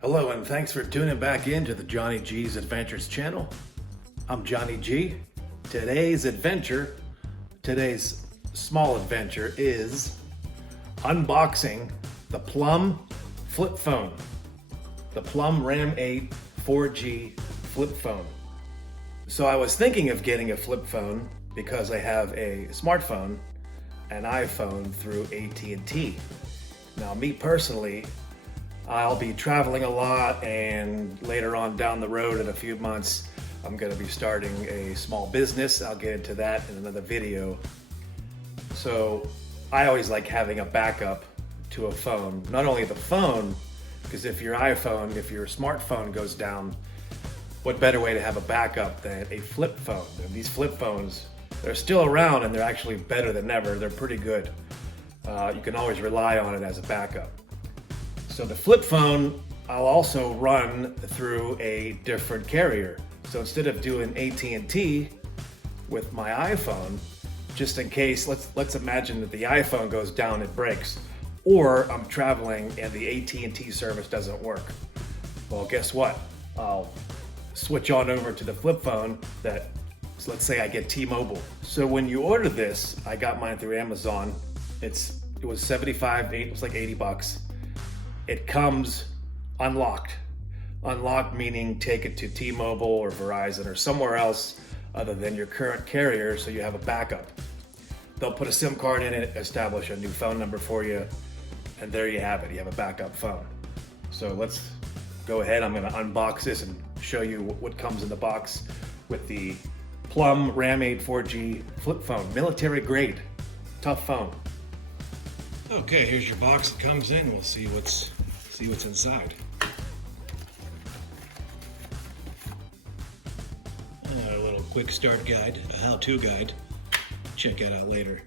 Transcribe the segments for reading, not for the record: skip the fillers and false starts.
Hello and thanks for tuning back in to the Johnny G's Adventures channel. I'm Johnny G. Today's small adventure is unboxing the PLUM flip phone. The PLUM Ram 8 4G flip phone. So I was thinking of getting a flip phone because I have a smartphone, an iPhone through AT&T. Now me personally, I'll be traveling a lot, and later on down the road in a few months, I'm going to be starting a small business. I'll get into that in another video. So I always like having a backup to a phone. Not only the phone, because if your smartphone goes down, what better way to have a backup than a flip phone? And these flip phones, they're still around and they're actually better than ever. They're pretty good. You can always rely on it as a backup. So the flip phone, I'll also run through a different carrier. So instead of doing AT&T with my iPhone, just in case, let's imagine that the iPhone goes down, it breaks, or I'm traveling and the AT&T service doesn't work. Well, guess what? I'll switch on over to the flip phone so let's say I get T-Mobile. So when you order this, I got mine through Amazon. It was $75, it was like $80. It comes unlocked. Unlocked meaning take it to T-Mobile or Verizon or somewhere else other than your current carrier so you have a backup. They'll put a SIM card in it, establish a new phone number for you, and there you have it. You have a backup phone. So let's go ahead. I'm gonna unbox this and show you what comes in the box with the PLUM Ram 8 4G flip phone. Military grade, tough phone. Okay, here's your box that comes in. We'll see what's inside. A little quick start guide, a how-to guide. Check it out later.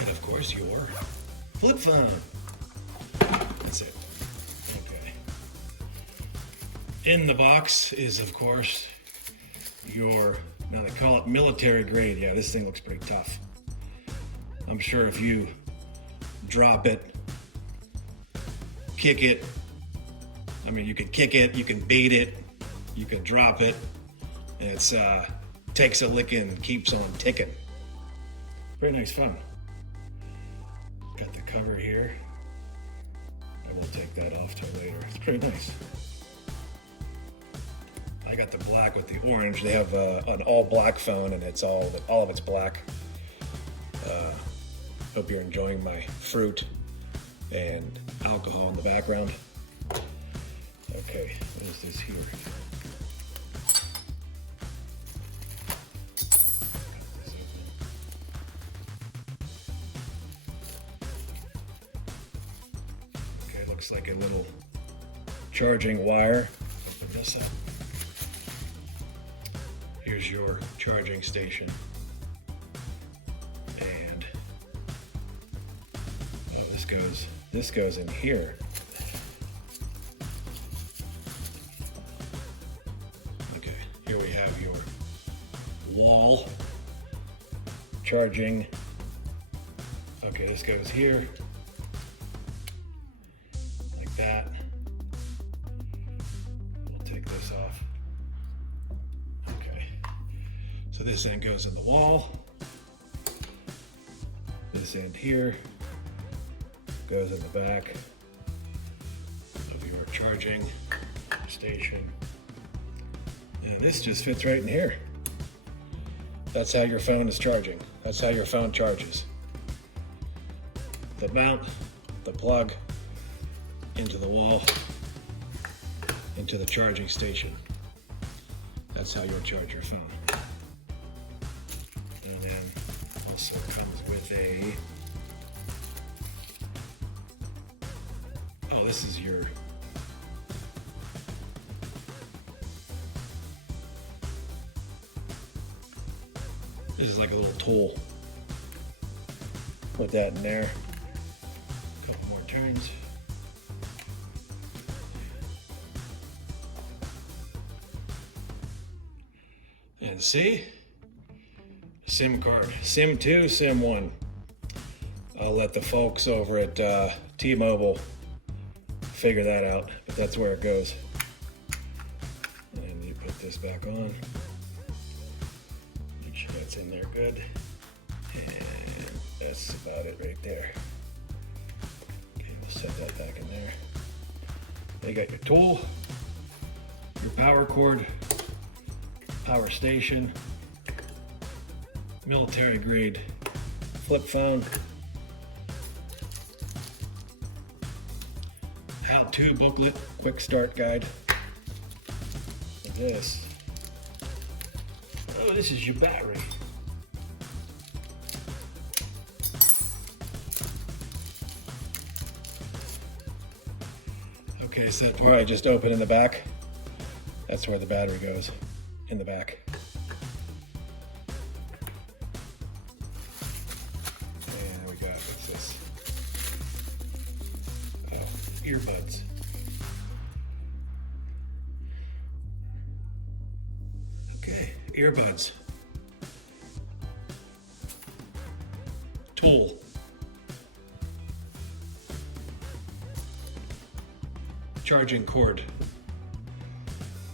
And of course your flip phone. That's it. Okay. In the box is, of course, now they call it military grade. Yeah, this thing looks pretty tough. I'm sure if you drop it, kick it, you can kick it, you can bait it, you can drop it, and it's takes a licking and keeps on ticking. Very nice fun. Got the cover here. I will take that off till later. It's pretty nice. I got the black with the orange. They have an all black phone and it's all of it's black. Hope you're enjoying my fruit and alcohol in the background. Okay, what is this here? Okay, looks like a little charging wire. Put this up. Here's your charging station. And this goes in here. Okay, here we have your wall charging. Okay, this goes here. Like that. We'll take this off. So this end goes in the wall. This end here goes in the back of your charging station. And this just fits right in here. That's how your phone is charging. That's how your phone charges. The mount, the plug, into the wall, into the charging station. That's how you'll charge your phone. And then also comes with this is this is like a little tool. Put that in there. A couple more turns. And see, SIM card, SIM 2, SIM 1. I'll let the folks over at T-Mobile figure that out, but that's where it goes. And you put this back on. Make sure that's in there good. And that's about it right there. Okay, we'll set that back in there. Then you got your tool, your power cord, power station, military grade flip phone, how-to booklet, quick start guide. And this, oh, this is your battery. Okay, so where I just opened in the back, that's where the battery goes, in the back. And we got, what's this? Oh, earbuds. Okay, earbuds. Tool. Charging cord.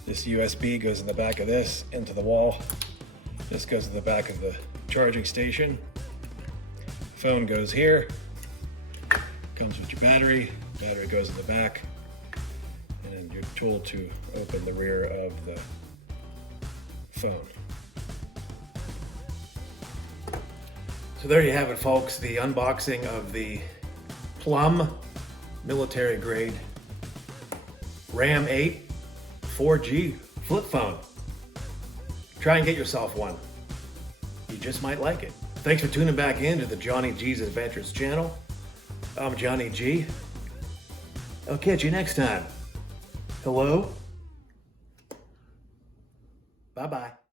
This USB goes in the back of this, into the wall. This goes in the back of the charging station. Phone goes here. Comes with your battery. Battery goes in the back. And then your tool to open the rear of the phone. So there you have it, folks. The unboxing of the PLUM military grade RAM 8 4G flip phone. Try and get yourself one. You just might like it. Thanks for tuning back in to the Johnny G's Adventures channel. I'm Johnny G. I'll catch you next time. Hello? Bye-bye.